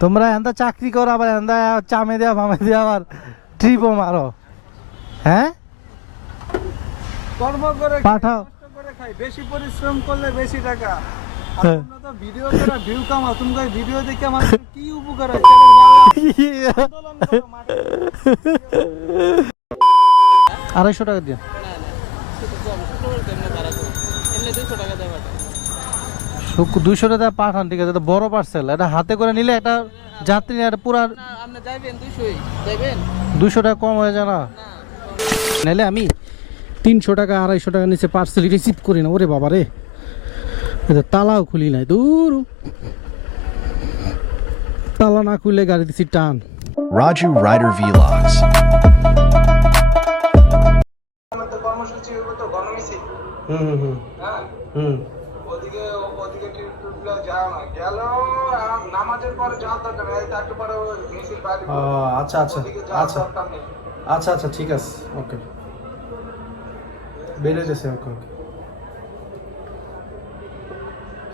তোমরা এন্দা চাকরি করো আবার এন্দা চামে দেওয়া ফামে দেওয়া আবার ট্রিপও মারো হ্যাঁ কর্ম করে পাঠাও। করে খাই বেশি পরিশ্রম করলে বেশি টাকা হ্যাঁ। ভিডিও করে ভিউ কামাও তুমি ভিডিও দেখে আমার কি উপকার। আড়াইশো টাকা দিয়ে দুইশো টাকা পাঠান ঠিক আছে? এটা বড় পার্সেল এটা হাতে করে নিলে একটা যাত্রী নিয়ে এটা পুরা আপনি যাইবেন দুইশোই যাইবেন? দুইশো টাকা কম হয়ে যায় না। নাইলে আমি তিনশো টাকা আড়াইশো টাকা নিচে পার্সেল রিসিভ করি না ওরে বাবা রে এটা তালাও খুলি নাই দূর। তালা না খুলে গাড়ি দিছি টান. কর্মসূচি হইব গণমিছিল হুম হুম হুম। হ্যাঁ? হুম। ওদিকে ওদিকে ট্রিপগুলো যাও না গেল নামাজের পরে যাওয়ার দরকার নেই। একটু পরে মিছিল বাইরে আচ্ছা আচ্ছা আচ্ছা। আচ্ছা আচ্ছা ঠিক আছে ওকে। বেড়ে গেছে ওকে ওকে।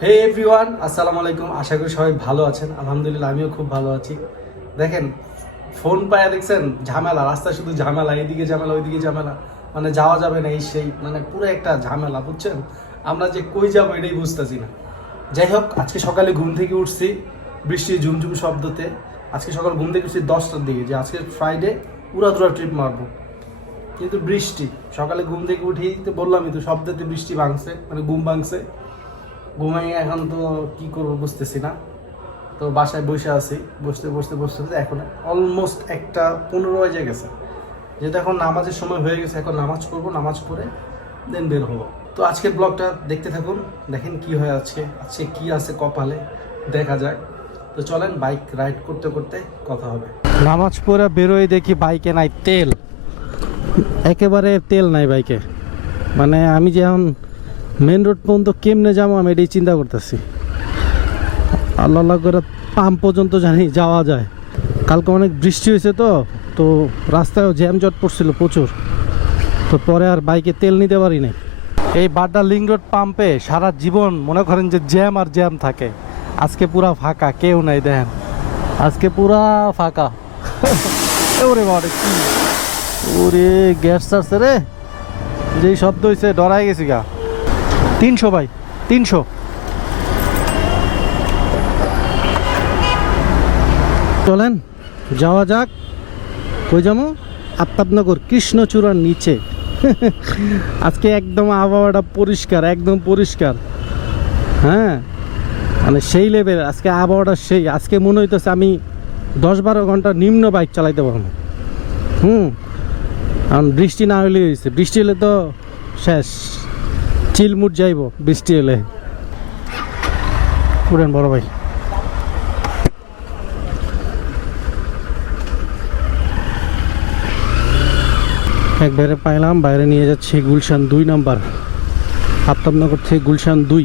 হে এভরিওয়ান আসসালামু আলাইকুম। আশা করি সবাই ভালো আছেন। আলহামদুলিল্লাহ আমিও খুব ভালো আছি। দেখেন ফোন পায়া দেখছেন? ঝামেলা রাস্তায় শুধু ঝামেলা এইদিকে ঝামেলা ওইদিকে ঝামেলা। মানে যাওয়া যাবে না এই সেই মানে পুরো একটা ঝামেলা বুঝছেন? আমরা যে কই যাব এটাই বুঝতেছি না। যাই হোক, আজকে সকালে ঘুম থেকে উঠছি, বৃষ্টির ঝুমঝুম শব্দতে। আজকে সকাল ঘুম থেকে উঠছি দশটার দিকে, যে আজকে ফ্রাইডে উড়াধুরা ট্রিপ মারবো। কিন্তু বৃষ্টি, সকালে ঘুম থেকে উঠি তো বললামই তো, শব্দতে বৃষ্টি ভাঙছে মানে ঘুম ভাঙছে। ঘুমাই এখন তো কি করব বুঝতেছি না। তো বাসায় বসে আছি, বসতে বসতে বসতে বসতে এখন অলমোস্ট একটা পনেরো বাজে গেছে। যেহেতু এখন নামাজের সময় হয়ে গেছে, এখন নামাজ পড়ব, নামাজ পড়ে দেন বের হব। তো আজকের ব্লগটা দেখতে থাকুন, দেখেন কি হয় আজকে আজকে কি আছে কপালে, দেখা যায়। তো চলেন বাইক রাইড করতে করতে কথা হবে। নামাজ পড়ে বেরোয় দেখি বাইকে নাই তেল। একেবারে তেল নাই বাইকে। মানে আমি যখন মেন রোড পর্যন্ত কেমনে যাব আমি এটাই চিন্তা করতেছি। আল্লাহ আল্লাহ করে পাম্প পর্যন্ত জানি যাওয়া যায়। কালকে অনেক বৃষ্টি হয়েছে তো তো রাস্তায়ও জ্যাম জট পড়ছিল প্রচুর। তো পরে আর বাইকে তেল নিতে পারি নাই। এই বাড্ডা লিং রোড পাম্পে সারা জীবন মনে করেন যে জ্যাম আর জ্যাম থাকে। আজকে পুরা ফাঁকা, কেউ নাই দেখেন। আজকে পুরা ফাঁকা। ওরে বাবা কি? ওরে, গ্যাস চাচ্ছে রে। যেই শব্দ হয়েছে ডরাই গেছি গা। তিনশো ভাই, তিনশো। চলেন, যাওয়া যাক। কই যাব? আফতাবনগর, কৃষ্ণচূড়ার নিচে। আজকে একদম আবহাওয়াটা পরিষ্কার, একদম পরিষ্কার। হ্যাঁ? মানে সেই লেভেল আজকে আবহাওয়াটা সেই, আজকে মনে হইতেছে আমি দশ বারো ঘণ্টা নিম্ন বাইক চালাইতে পারব হুম? কারণ বৃষ্টি না হলে হয়েছে বৃষ্টি হলে তো শেষ। চিলমুট যাইব বৃষ্টি হলে। উড়েন বড় ভাই। একবারে পাইলাম, বাইরে নিয়ে যাচ্ছে গুলশান দুই নাম্বার, আফতাবনগর থেকে গুলশান দুই।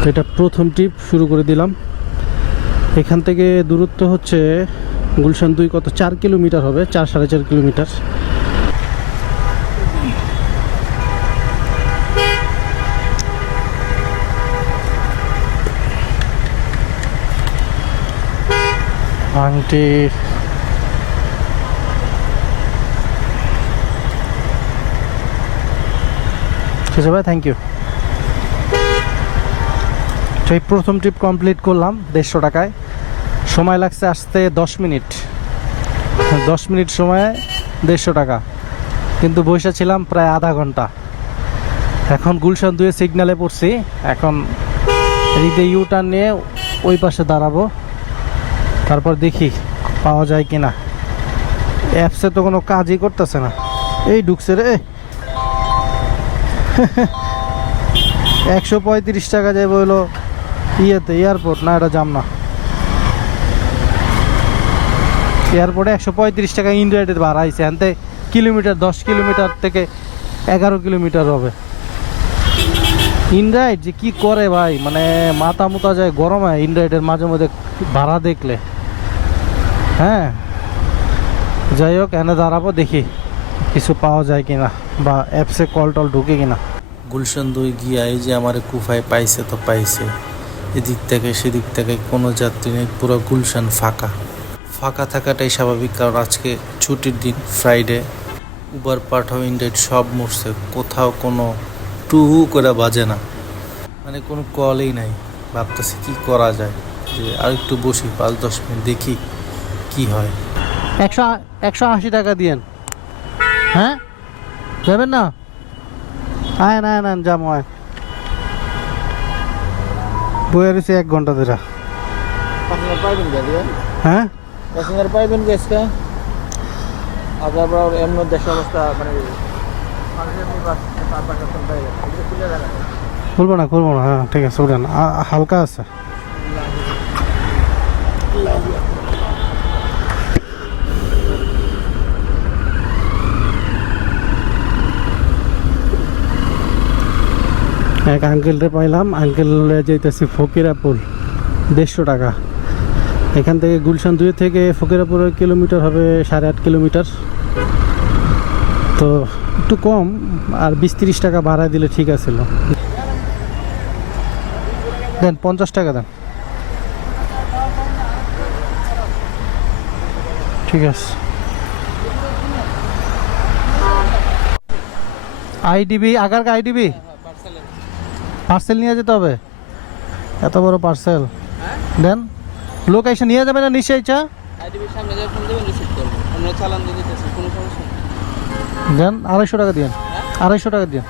তো এটা প্রথম ট্রিপ শুরু করে দিলাম। এখান থেকে দূরত্ব হচ্ছে গুলশান দুই কত? চার কিলোমিটার হবে, চার, সাড়ে চার কিলোমিটার। আংটি ঠিক আছে ভাই থ্যাংক ইউ তো এই প্রথম ট্রিপ কমপ্লিট করলাম দেড়শো টাকায়। সময় লাগছে আসতে দশ মিনিট। দশ মিনিট সময়ে দেড়শো টাকা। কিন্তু বসে ছিলাম প্রায় আধা ঘণ্টা। এখন গুলশান দুয়ে সিগনালে পড়ছি। এখন এদিকে ইউ টার্ন নিয়ে ওই পাশে দাঁড়াবো। তারপর দেখি পাওয়া যায় কি না অ্যাপসে তো কোনো কাজই করতেছে না। এই ঢুকছে রে একশো পঁয়ত্রিশ টাকা যাবে হলো ইয়েতে, এয়ারপোর্ট, না এটা যাম না এয়ারপোর্টে একশো পঁয়ত্রিশ টাকা ইন্ডিয়াতে ভাড়া আইছে আনতে কিলোমিটার, দশ কিলোমিটার থেকে এগারো কিলোমিটার হবে। ইনরাইড যে কি করে ভাই মানে মাথা মুতা যায় গরম ইনরাইডের মাঝে মধ্যে ভাড়া দেখলে। হ্যাঁ যাই হোক, এনে দাঁড়াবো দেখি। কিছু পাওয়া যায় কিনা বা অ্যাপসে কল টল ঢুকে কিনা। গুলশান দুই গিয়া এই যে আমার কুফায় পাইছে তো পাইছে। এদিক থেকে সেদিক থেকে কোনো যাত্রী নেই পুরো গুলশান ফাঁকা। ফাঁকা থাকাটাই স্বাভাবিক কারণ আজকে ছুটির দিন ফ্রাইডে উবার পাঠাও ইন্ডেট সব মরছে কোথাও কোনো টু হু করে বাজে না। মানে কোনো কলই নাই ভাবতেছি কি করা যায় যে আর একটু বসি পাঁচ দশ মিনিট দেখি কি হয়। একশো একশো আশি টাকা দিয়েন। হ্যাঁ? যাবেন না? আয় না আয় না যাব আয় বয়ে রয়েছে এক ঘণ্টা ধরে। হ্যাঁ? প্যাসেঞ্জার পাইবেন আর তারপর এমন দেশ অবস্থা মানে খুলবো না খুলবো না হ্যাঁ ঠিক আছে উঠেন হালকা আছে। এক আঙ্কেলরে পাইলাম। আঙ্কেল যাইতেছি ফকিরাপুর, দেড়শো টাকা। এখান থেকে গুলশান দুই থেকে ফকিরাপুরের কিলোমিটার হবে সাড়ে আট কিলোমিটার। তো একটু কম, আর বিশ তিরিশ টাকা ভাড়া দিলে ঠিক আছিল দেন, পঞ্চাশ টাকা দেন। ঠিক আছে। IDB agar IDB? পার্সেল নিয়ে যেতে হবে? এত বড় পার্সেল দেন লোক এসে নিয়ে যাবে না নিশ্চয় ইচ্ছা দেন আড়াইশো টাকা দিন আড়াইশো টাকা দিন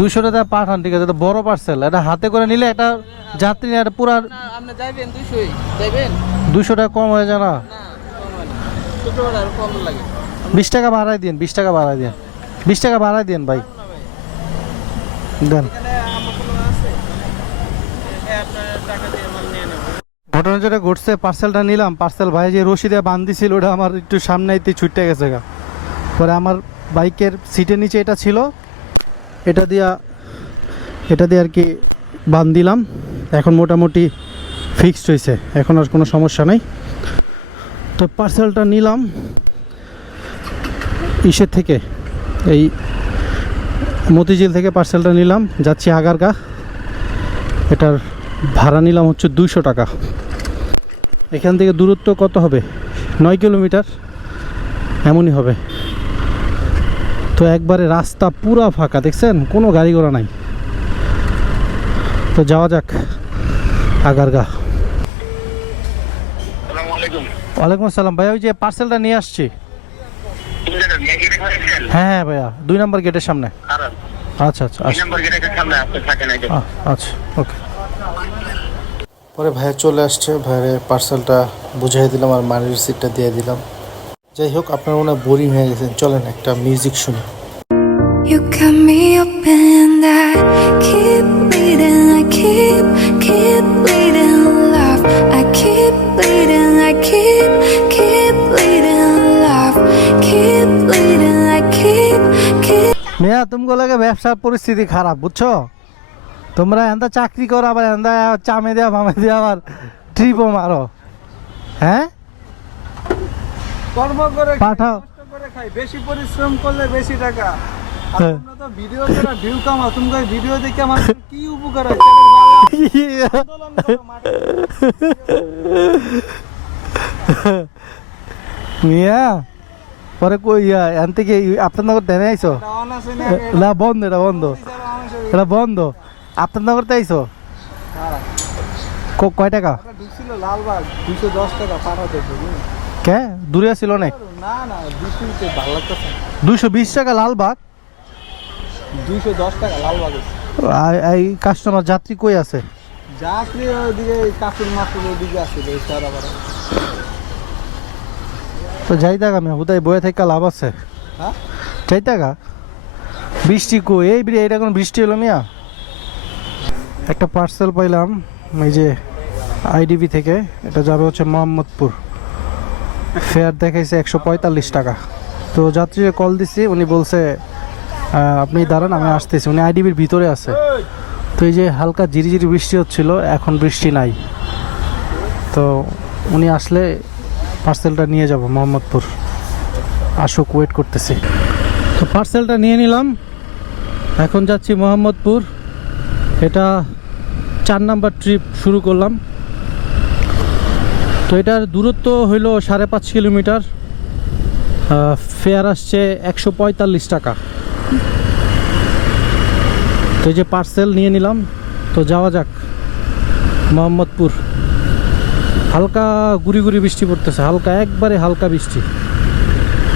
দুইশো টাকা পাঠান ঠিক আছে? বড় পার্সেল এটা হাতে করে নিলে এটা যাত্রী এটা পুরা দুইশো টাকা কম হয়ে যায় না। হয় কম লাগে। বিশ টাকা ভাড়াই দিন বিশ টাকা ভাড়াই দিন বিশ টাকা ভাড়াই দিন ভাই। দেন। ঘটনা যেটা ঘটছে পার্সেলটা নিলাম পার্সেল ভাই যে রশি দিয়ে বান্ধিছিল ওটা আমার একটু সামনে সামনেতে ছুটে গেছে গা। পরে আমার বাইকের সিটের নিচে এটা ছিল, এটা দিয়া, এটা দিয়ে আর কি বান দিলাম এখন মোটামুটি ফিক্সড হয়েছে এখন আর কোনো সমস্যা নাই। তো পার্সেলটা নিলাম ইসের থেকে এই মতিঝিল থেকে পার্সেলটা নিলাম যাচ্ছি আগারগা। এটার ভাড়া নিলাম হচ্ছে দুইশো টাকা। এখান থেকে দূরত্ব কত হবে? নয় কিলোমিটার। এমনই হবে। তো একবারে রাস্তা পুরা ফাঁকা দেখছেন? কোনো গাড়ি ঘোড়া নাই। তো যাওয়া যাক আগারগা। ওয়ালাইকুম আসসালাম। ভাইয়া ওই যে পার্সেলটা নিয়ে আসছি। হ্যাঁ হ্যাঁ ভাইয়া দুই নম্বর গেটের সামনে। আচ্ছা আচ্ছা আচ্ছা নাম্বার গেটে সামনে আসতে থাকে না আচ্ছা ওকে। পরে ভাইয়া চলে আসছে ভাইয়ের পার্সেলটা বুঝাই দিলাম আর মানি রিসিপ্টটা দিয়ে দিলাম। যাই হোক আপনারা মনে হয় বোরিং হয়ে গেছেন চলেন একটা মিউজিক শুনি। You ক্যান me up মেয়া তুমগো লাগে ব্যবসার পরিস্থিতি খারাপ বুঝছ? তোমরা এন্দা চাকরি করো আবার এন্দা চামে দেওয়া মামে দেওয়া আবার ট্রিপও মারো। হ্যাঁ? কর্ম করে পাঠাও। বেশি পরিশ্রম করলে বেশি টাকা। হ্যাঁ। ভিডিও করে ভিউ কামাও তুমি ভিডিও দেখে আমার কি উপকার হয় মাঠে। মিয়া পরে কই ইয়া এন থেকে আপনার নগর দেনে আইছো? এটা না, বন্ধ এটা বন্ধ। এটা বন্ধ। আপনার নগরতে আইছো? হ্যাঁ, ক- কয় টাকা? কে? দূরে ছিল অনেক? না। দুইশো বিশ টাকা লালবাগ? দুইশো দশ টাকা লালবাগ এই কাস্টমার যাত্রী কই আছে? যাত্রী ওইদিকে কাকুর মাকুর ওইদিকে বারা তো যাই থাক আমি হুদাই বয়ে থেকে লাভ আছে। হ্যাঁ? যাই থাকা। বৃষ্টি কো এই এইটা কোন বৃষ্টি হলো মিয়া? একটা পার্সেল পাইলাম এই যে আইডিবি থেকে। এটা যাবে হচ্ছে মোহাম্মদপুর। ফেয়ার দেখাইছে একশো পঁয়তাল্লিশ টাকা। তো যাত্রীকে কল দিছি উনি বলছে আপনি দাঁড়ান আমি আসতেছি। উনি আইডিবির ভিতরে আছে। তো এই যে হালকা ঝিরিঝিরি বৃষ্টি হচ্ছিল এখন বৃষ্টি নাই। তো উনি আসলে পার্সেলটা নিয়ে যাব, মোহাম্মদপুর। আসুক ওয়েট করতেছি। তো পার্সেলটা নিয়ে নিলাম। এখন যাচ্ছি মোহাম্মদপুর। এটা চার নাম্বার ট্রিপ শুরু করলাম। তো এটার দূরত্ব হইল সাড়ে পাঁচ কিলোমিটার। ফেয়ার আসছে একশো পঁয়তাল্লিশ টাকা। তো এই যে পার্সেল নিয়ে নিলাম। তো যাওয়া যাক, মোহাম্মদপুর। হালকা গুড়ি গুড়ি বৃষ্টি পড়তেছে, হালকা একবারে হালকা বৃষ্টি।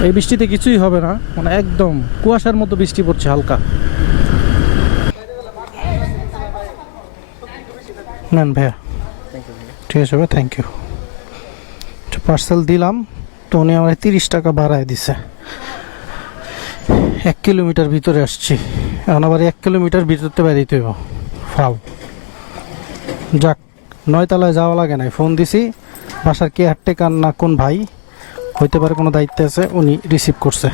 এই বৃষ্টিতে কিছুই হবে না মানে একদম কুয়াশার মতো বৃষ্টি পড়ছে হালকা। নেন ভাইয়া। ঠিক আছে ভাই থ্যাংক ইউ পার্সেল দিলাম, তো উনি আমার তিরিশ টাকা বাড়ায় দিছে। এক কিলোমিটার ভিতরে আসছি। এখন আবার এক কিলোমিটার ভিতরতে বেরিয়ে হইব। ফাও যাক নয়তলায় যাওয়া লাগে নাই। ফোন দিছি, বাসার কে হাট্টেকার না কোন ভাই, হইতে পারে কোনো দায়িত্বে আছে, উনি রিসিভ করছে।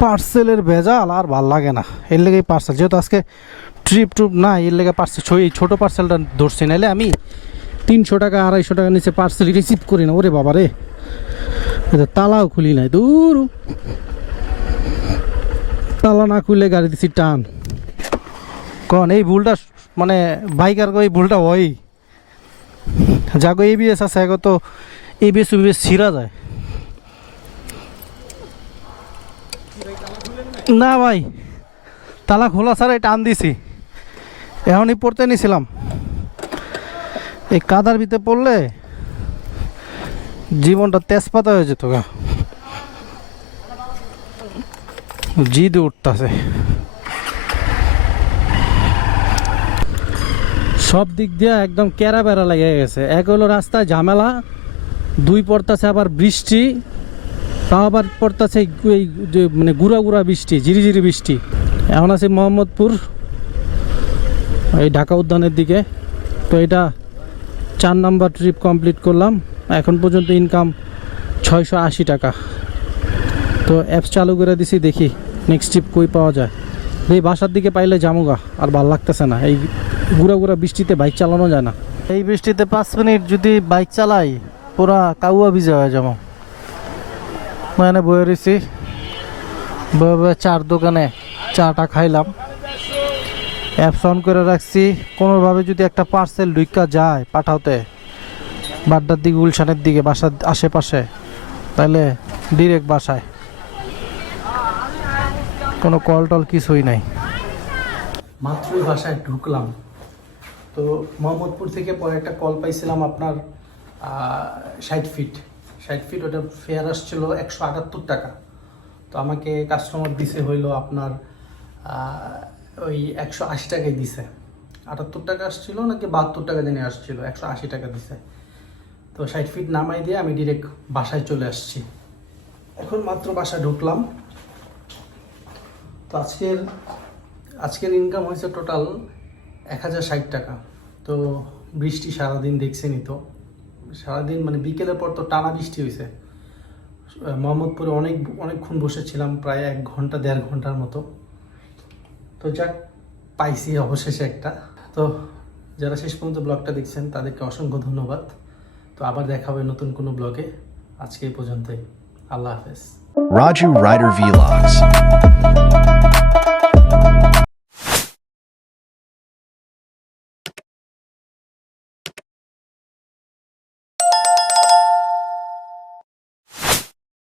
পার্সেলের ভেজাল আর ভালো লাগে না। এর লেগেই পার্সেল যেহেতু আজকে ট্রিপ ট্রিপ না এর লেগে পার্সেল এই ছোটো পার্সেলটা ধরছি নাহলে আমি তিনশো টাকা, আড়াইশো টাকা নিচে পার্সেল রিসিভ করি না। ওরে বাবা রে এটা তালাও খুলি নাই। দূর। তালা না খুললে গাড়ি দিছি টান। কন, এই ভুলটা মানে বাইকার এই ভুলটা হয় যাগো এবিএস আছে এগো তো এবিএস উবিএস ছিঁড়া যায়। না ভাই, তালা খোলা ছাড়াই টান দিছি। এখনই পড়তে নিছিলাম। এই কাদার ভিতরে পড়লে জীবনটা তেজপাতা হয়ে যেত গা। জিদ উঠতেছে। সব দিক দিয়ে একদম ক্যারা বেড়া লেগে গেছে। এক হলো রাস্তায় ঝামেলা, দুই পড়তাছে আবার বৃষ্টি, তাও আবার পড়তাছে এই মানে গুড়া গুড়া বৃষ্টি ঝিরিঝিরি বৃষ্টি। এখন আছে মোহাম্মদপুর, এই ঢাকা উদ্যানের দিকে। তো এটা চার নাম্বার ট্রিপ কমপ্লিট করলাম। এখন পর্যন্ত ইনকাম ছয়শো আশি টাকা। তো অ্যাপস চালু করে দিছি, দেখি নেক্সট ট্রিপ কই পাওয়া যায়। এই বাসার দিকে পাইলে জামুগা আর ভালো লাগতেছে না। এই গুড়া গুড়া বৃষ্টিতে বাইক চালানো যায় না। এই বৃষ্টিতে পাঁচ মিনিট যদি বাইক চালাই পুরা কাউয়া ভিজা হয়ে যাব। মানে বয়ে রয়েছি বয়ে চার দোকানে চাটা খাইলাম। অ্যাপস অন করে রাখছি। কোনোভাবে যদি একটা পার্সেল ঢুকা যায় পাঠাতে বাড্ডার দিকে গুলশানের দিকে বাসার আশেপাশে তাহলে ডিরেক্ট বাসায়। কোনো কল টল কিছুই নাই। মাত্রই বাসায় ঢুকলাম। তো মোহাম্মদপুর থেকে পরে একটা কল পাইছিলাম আপনার ষাট ফিট ষাট ফিট ওটা ফেয়ার আসছিল একশো আটাত্তর টাকা। তো আমাকে কাস্টমার দিছে হইল আপনার ওই একশো আশি টাকায় দিছে। আটাত্তর টাকা আসছিল নাকি বাহাত্তর টাকা জানি আসছিল, একশো আশি টাকা দিছে। তো ষাট ফিট নামাই দিয়ে আমি ডিরেক্ট বাসায় চলে আসছি। এখন মাত্র বাসায় ঢুকলাম। তো আজকের আজকের ইনকাম হয়েছে টোটাল এক হাজার ষাট টাকা। তো বৃষ্টি সারাদিন দেখছেনই তো। সারাদিন মানে বিকেলের পর তো টানা বৃষ্টি হয়েছে মোহাম্মদপুরে অনেক, অনেকক্ষণ বসেছিলাম, প্রায় এক ঘণ্টা, দেড় ঘণ্টার মতো। তো যাক, পাইছি অবশেষে একটা। তো যারা শেষ পর্যন্ত ব্লগটা দেখছেন, তাদেরকে অসংখ্য ধন্যবাদ। তো আবার দেখা হবে নতুন কোনো ব্লগে। আজকে এই পর্যন্তই। আল্লাহ হাফেজ। Raju Rider Vlogs.